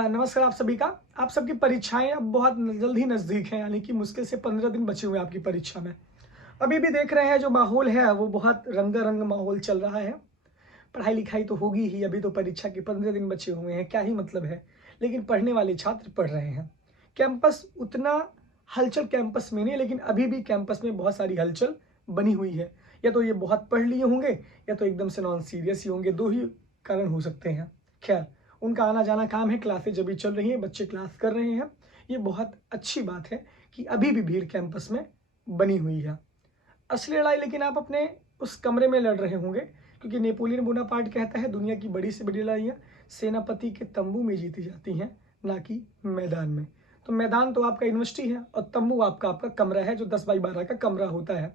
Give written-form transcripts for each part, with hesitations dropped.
नमस्कार आप सभी का। आप सबकी परीक्षाएं अब बहुत जल्द ही नज़दीक हैं, यानी कि मुश्किल से 15 दिन बचे हुए हैं आपकी परीक्षा में। अभी भी देख रहे हैं जो माहौल है वो बहुत रंगारंग माहौल चल रहा है। पढ़ाई लिखाई तो होगी ही, अभी तो परीक्षा के 15 दिन बचे हुए हैं, क्या ही मतलब है। लेकिन पढ़ने वाले छात्र पढ़ रहे हैं। कैंपस उतना हलचल कैंपस में नहीं, लेकिन अभी भी कैंपस में बहुत सारी हलचल बनी हुई है। या तो ये बहुत पढ़ लिए होंगे या तो एकदम से नॉन सीरियस ही होंगे, दो ही कारण हो सकते हैं। खैर, उनका आना जाना काम है, क्लासेज अभी चल रही हैं, बच्चे क्लास कर रहे हैं। ये बहुत अच्छी बात है कि अभी भी भीड़ कैंपस में बनी हुई है। असली लड़ाई लेकिन आप अपने उस कमरे में लड़ रहे होंगे, क्योंकि नेपोलियन बोनापार्ट कहता है दुनिया की बड़ी से बड़ी लड़ाइयाँ सेनापति के तंबू में जीती जाती हैं, ना कि मैदान में। तो मैदान तो आपका यूनिवर्सिटी है और तंबू आपका आपका कमरा है, जो 10x12 का कमरा होता है।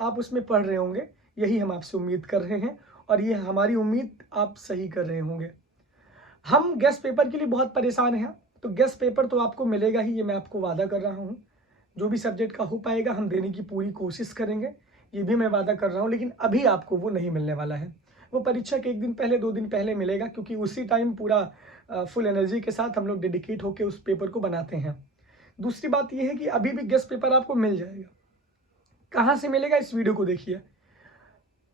आप उसमें पढ़ रहे होंगे, यही हम आपसे उम्मीद कर रहे हैं और ये हमारी उम्मीद आप सही कर रहे होंगे। हम गेस्ट पेपर के लिए बहुत परेशान हैं, तो गेस्ट पेपर तो आपको मिलेगा ही, ये मैं आपको वादा कर रहा हूँ। जो भी सब्जेक्ट का हो पाएगा हम देने की पूरी कोशिश करेंगे, ये भी मैं वादा कर रहा हूँ। लेकिन अभी आपको वो नहीं मिलने वाला है। वो परीक्षा के 1 दिन पहले 2 दिन पहले मिलेगा, क्योंकि उसी टाइम पूरा फुल एनर्जी के साथ हम लोग डेडिकेट होकर उस पेपर को बनाते हैं। दूसरी बात यह है कि अभी भी गेस्ट पेपर आपको मिल जाएगा। कहाँ से मिलेगा, इस वीडियो को देखिए।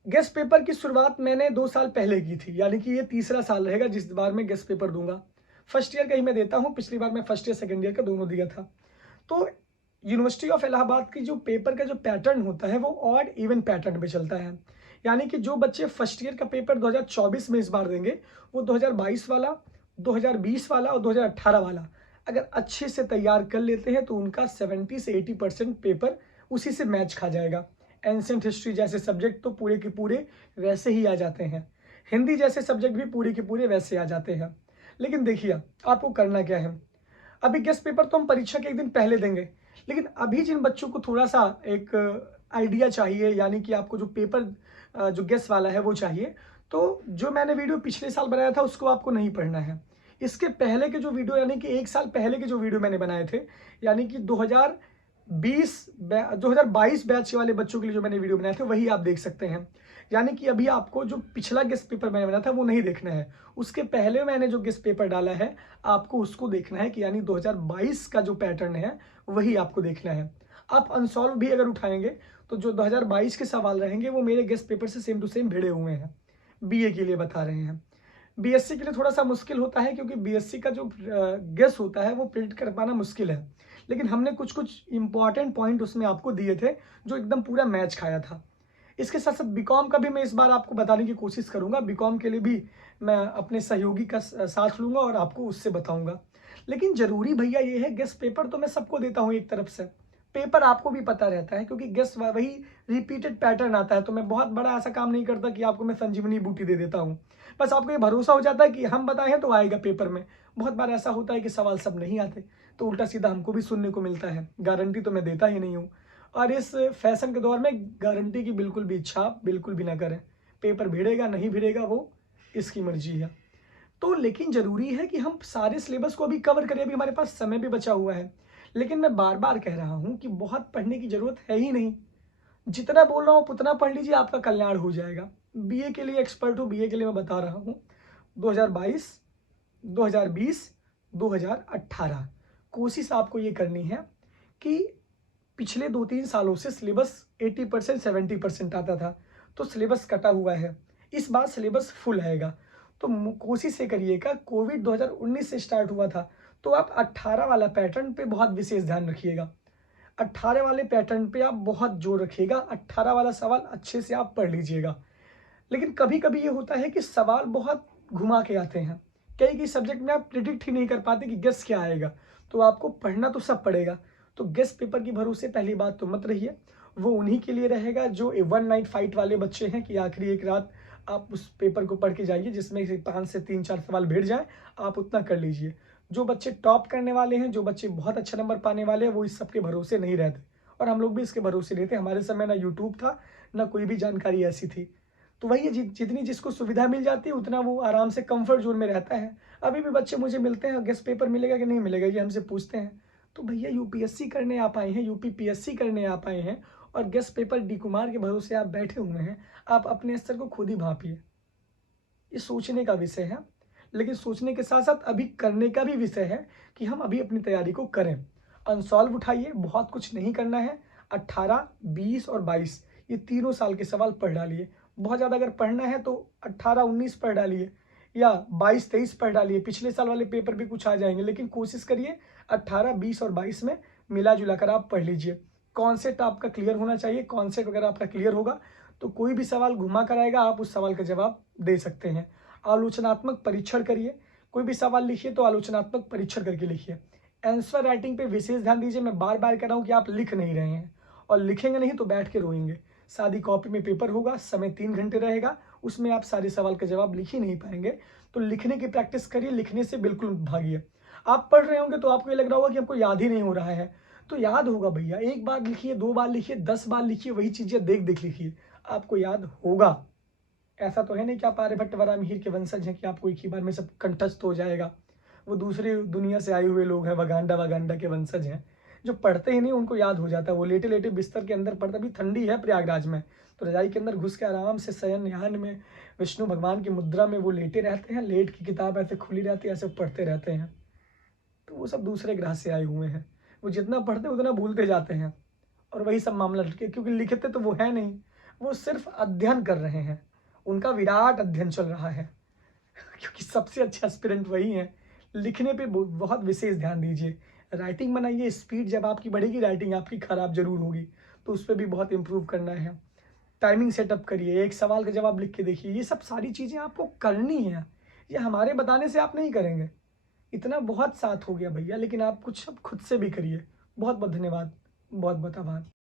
गेस्ट पेपर की शुरुआत मैंने 2 साल पहले की थी, यानी कि ये तीसरा साल रहेगा जिस बार मैं गेस्ट पेपर दूंगा। फर्स्ट ईयर का ही मैं देता हूँ, पिछली बार मैं फर्स्ट ईयर सेकेंड ईयर का दोनों दिया था। तो यूनिवर्सिटी ऑफ इलाहाबाद की जो पेपर का जो पैटर्न होता है वो ऑड इवन पैटर्न पे चलता है। यानी कि जो बच्चे फर्स्ट ईयर का पेपर 2024 में इस बार देंगे, वो 2022 वाला, 2020 वाला और 2018 वाला अगर अच्छे से तैयार कर लेते हैं तो उनका 70 से 80% पेपर उसी से मैच खा जाएगा। एंशिएंट हिस्ट्री जैसे सब्जेक्ट तो पूरे के पूरे वैसे ही आ जाते हैं। हिंदी जैसे सब्जेक्ट भी पूरे के पूरे वैसे आ जाते हैं। लेकिन देखिए, आपको करना क्या है। अभी गेस्ट पेपर तो हम परीक्षा के 1 दिन पहले देंगे, लेकिन अभी जिन बच्चों को थोड़ा सा एक आइडिया चाहिए, यानी कि आपको जो पेपर जो गेस्ट वाला है वो चाहिए, तो जो मैंने वीडियो पिछले साल बनाया था उसको आपको नहीं पढ़ना है। इसके पहले के जो वीडियो, यानी कि 1 साल पहले के जो वीडियो मैंने बनाए थे, यानी कि 2022 बैच वाले बच्चों के लिए जो मैंने वीडियो बनाए थे वही आप देख सकते हैं। यानी कि अभी आपको जो पिछला गेस्ट पेपर मैंने बनाया था वो नहीं देखना है। उसके पहले मैंने जो गेस्ट पेपर डाला है आपको उसको देखना है, कि यानी 2022 का जो पैटर्न है वही आपको देखना है। आप अनसॉल्व भी अगर उठाएंगे तो जो 2022 के सवाल रहेंगे वो मेरे गेस्ट पेपर से सेम टू सेम भिड़े हुए हैं। बीए के लिए बता रहे हैं। बीएससी के लिए थोड़ा सा मुश्किल होता है, क्योंकि बीएससी का जो गेस होता है वो प्रिंट कर पाना मुश्किल है। लेकिन हमने कुछ कुछ इंपॉर्टेंट पॉइंट उसमें आपको दिए थे जो एकदम पूरा मैच खाया था। इसके साथ साथ बीकॉम का भी मैं इस बार आपको बताने की कोशिश करूंगा। बीकॉम के लिए भी मैं अपने सहयोगी का साथ लूंगा और आपको उससे बताऊंगा। लेकिन जरूरी भैया ये है, गेस्ट पेपर तो मैं सबको देता हूँ एक तरफ से, पेपर आपको भी पता रहता है, क्योंकि गेस्ट वही रिपीटेड पैटर्न आता है। तो मैं बहुत बड़ा ऐसा काम नहीं करता कि आपको मैं संजीवनी बूटी दे देता हूँ। बस आपको ये भरोसा हो जाता है कि हम बताए हैं तो आएगा पेपर में। बहुत बार ऐसा होता है कि सवाल सब नहीं आते, तो उल्टा सीधा हमको भी सुनने को मिलता है। गारंटी तो मैं देता ही नहीं हूँ, और इस फैशन के दौर में गारंटी की बिल्कुल भी इच्छा आप बिल्कुल भी ना करें। पेपर भिड़ेगा नहीं भिड़ेगा वो इसकी मर्जी है। तो लेकिन ज़रूरी है कि हम सारे सिलेबस को अभी कवर करें, अभी हमारे पास समय भी बचा हुआ है। लेकिन मैं बार बार कह रहा हूँ कि बहुत पढ़ने की ज़रूरत है ही नहीं। जितना बोल रहा हूँ उतना पढ़ लीजिए, आपका कल्याण हो जाएगा। बीए के लिए एक्सपर्ट हूँ, बीए के लिए मैं बता रहा हूँ। 2022, 2020, 2018 कोशिश आपको ये करनी है कि पिछले 2-3 सालों से सिलेबस 80% 70% आता था, तो सिलेबस कटा हुआ है। इस बार सिलेबस फुल आएगा। तो कोशिश ये करिएगा, कोविड 2019 से स्टार्ट हुआ था, तो आप 18 वाला पैटर्न पे बहुत विशेष ध्यान रखिएगा। 18 वाले पैटर्न पे आप बहुत जोर रखिएगा। 18 वाला सवाल अच्छे से आप पढ़ लीजिएगा। लेकिन कभी कभी ये होता है कि सवाल बहुत घुमा के आते हैं। कई कई सब्जेक्ट में आप प्रिडिक्ट ही नहीं कर पाते कि गेस क्या आएगा, तो आपको पढ़ना तो सब पड़ेगा। तो गेस पेपर की भरोसे पहली बात तो मत रहिए। वो उन्हीं के लिए रहेगा जो 1 नाइट फाइट वाले बच्चे हैं, कि आखिरी एक रात आप उस पेपर को पढ़ के जाइए जिसमें से 5 से 3-4 सवाल भिड़ जाए, आप उतना कर लीजिए। जो बच्चे टॉप करने वाले हैं, जो बच्चे बहुत अच्छा नंबर पाने वाले हैं, वो इस सब के भरोसे नहीं रहते। और हम लोग भी इसके भरोसे नहीं थे। हमारे समय ना यूट्यूब था, ना कोई भी जानकारी ऐसी थी। तो वही है, जितनी जिसको सुविधा मिल जाती है उतना वो आराम से कंफर्ट जोन में रहता है। अभी भी बच्चे मुझे मिलते हैं, गेस्ट पेपर मिलेगा कि नहीं मिलेगा ये हमसे पूछते हैं। तो भैया यूपीएससी करने आप आए हैं, यूपीपीएससी करने आप आए हैं, और गेस्ट पेपर डी कुमार के भरोसे आप बैठे हुए हैं। आप अपने स्तर को खुद ही भांपिए, ये सोचने का विषय है। लेकिन सोचने के साथ साथ अभी करने का भी विषय है कि हम अभी अपनी तैयारी को करें। अनसॉल्व उठाइए, बहुत कुछ नहीं करना है। 18, 20 और 22 ये तीनों साल के सवाल पढ़ डालिए। बहुत ज़्यादा अगर पढ़ना है तो 18, 19 पढ़ डालिए या 22, 23 पढ़ डालिए। पिछले साल वाले पेपर भी कुछ आ जाएंगे, लेकिन कोशिश करिए 18, 20 और 22 में मिला जुला कर आप पढ़ लीजिए। कॉन्सेप्ट आपका क्लियर होना चाहिए। कॉन्सेप्ट अगर आपका क्लियर होगा तो कोई भी सवाल घुमा कर आएगा, आप उस सवाल का जवाब दे सकते हैं। आलोचनात्मक परीक्षण करिए। कोई भी सवाल लिखिए तो आलोचनात्मक परीक्षण करके लिखिए। आंसर राइटिंग पे विशेष ध्यान दीजिए। मैं बार बार कह रहा हूँ कि आप लिख नहीं रहे हैं, और लिखेंगे नहीं तो बैठ के रोएंगे। सादी कॉपी में पेपर होगा, समय 3 घंटे रहेगा, उसमें आप सारे सवाल के जवाब लिख ही नहीं पाएंगे। तो लिखने की प्रैक्टिस करिए, लिखने से बिल्कुल भागिए। आप पढ़ रहे होंगे तो आपको ये लग रहा होगा कि हमको याद ही नहीं हो रहा है, तो याद होगा भैया। 1 बार लिखिए, 2 बार लिखिए, 10 बार लिखिए, वही चीजें देख देख लिखिए, आपको याद होगा। ऐसा तो है नहीं कि आप आर्यभट्ट वराहमिहिर के वंशज हैं कि आपको एक ही बार में सब कंठस्थ हो जाएगा। वो दूसरी दुनिया से आए हुए लोग हैं, वगांडा वगांडा के वंशज हैं, जो पढ़ते ही नहीं उनको याद हो जाता है। वो लेटे लेटे बिस्तर के अंदर पढ़ता। अभी ठंडी है प्रयागराज में, तो रजाई के अंदर घुस के आराम से शयन यान में विष्णु भगवान की मुद्रा में वो लेटे रहते हैं। लेट की किताब ऐसे खुली रहती है, ऐसे पढ़ते रहते हैं। तो वो सब दूसरे ग्रह से आए हुए हैं। वो जितना पढ़ते हैं उतना भूलते जाते हैं, और वही सब मामला लटके, क्योंकि लिखते तो वो है नहीं, वो सिर्फ अध्ययन कर रहे हैं। उनका विराट अध्ययन चल रहा है, क्योंकि सबसे अच्छे एस्पिरेंट वही हैं। लिखने पे बहुत विशेष ध्यान दीजिए। राइटिंग बनाइए। स्पीड जब आपकी बढ़ेगी, राइटिंग आपकी खराब जरूर होगी, तो उस पर भी बहुत इंप्रूव करना है। टाइमिंग सेटअप करिए, एक सवाल का जवाब लिख के देखिए। ये सब सारी चीज़ें आपको करनी है, ये हमारे बताने से आप नहीं करेंगे। इतना बहुत साथ हो गया भैया, लेकिन आप कुछ अब खुद से भी करिए। बहुत बहुत धन्यवाद, बहुत बहुत आभार।